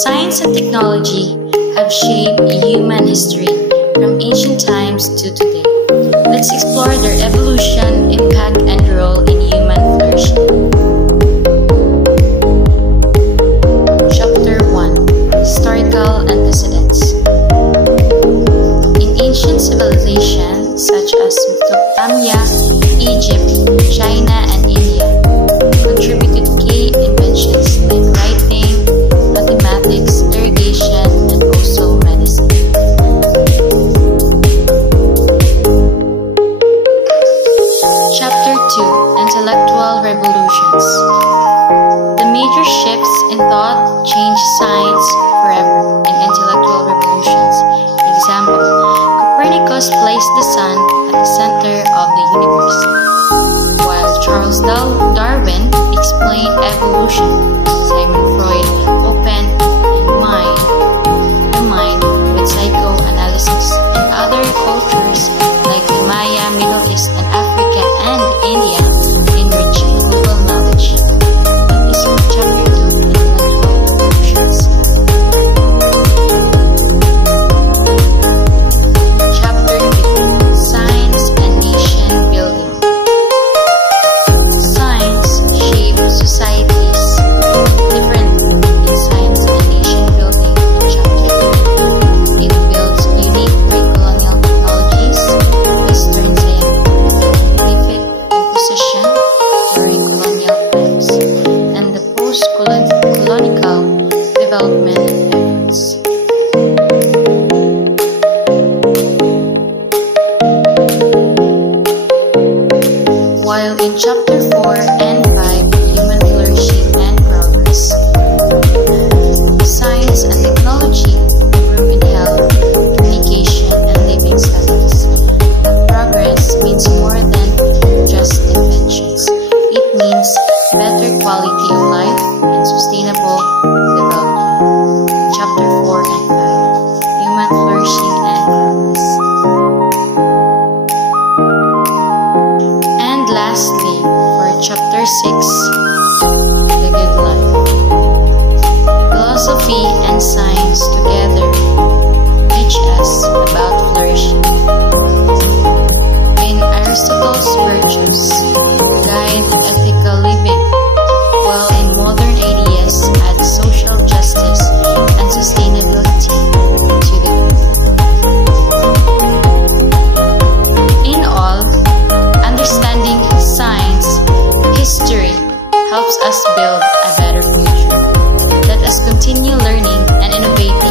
Science and technology have shaped human history from ancient times to today. Let's explore their evolution, impact, and role in human flourishing. Chapter 1: Historical Antecedents. In ancient civilizations such as Mesopotamia, Egypt, China, and India, contributed key inventions like writing, mathematics, irrigation, and also medicine. Chapter 2: Intellectual Revolutions. The major shifts in thought changed science forever in intellectual revolutions. Example: Copernicus placed the sun at the center of the universe, while Charles Darwin explained evolution. Sigmund Freud opened the mind with psychoanalysis, and other cultures like the Maya, Middle East, and Africa, and India enriched global knowledge. That is Chapter 2: Intellectual Revolutions. Chapter 3: Science and Nation Building. Science shaped societies differently in Science and Nation Building in Chapter 3. It builds unique pre-colonial technologies, Western scientific imposition during colonial times, and the post-colonial development efforts. While in Chapter 4 and 5, Human Flourishing and Progress, science and technology improve in health, communication, and living standards. But progress means more than just inventions. It means better quality of life and sustainable development. Chapter 4 and 5, Human Flourishing and Progress. And lastly, for Chapter 6, The Good Life. Philosophy and science together teach us about flourishing. In Aristotle's virtues guide ethical living, while in modern ideas add social justice and sustainability to the good. In all, understanding science, history helps us build a better future. Let us continue learning and innovating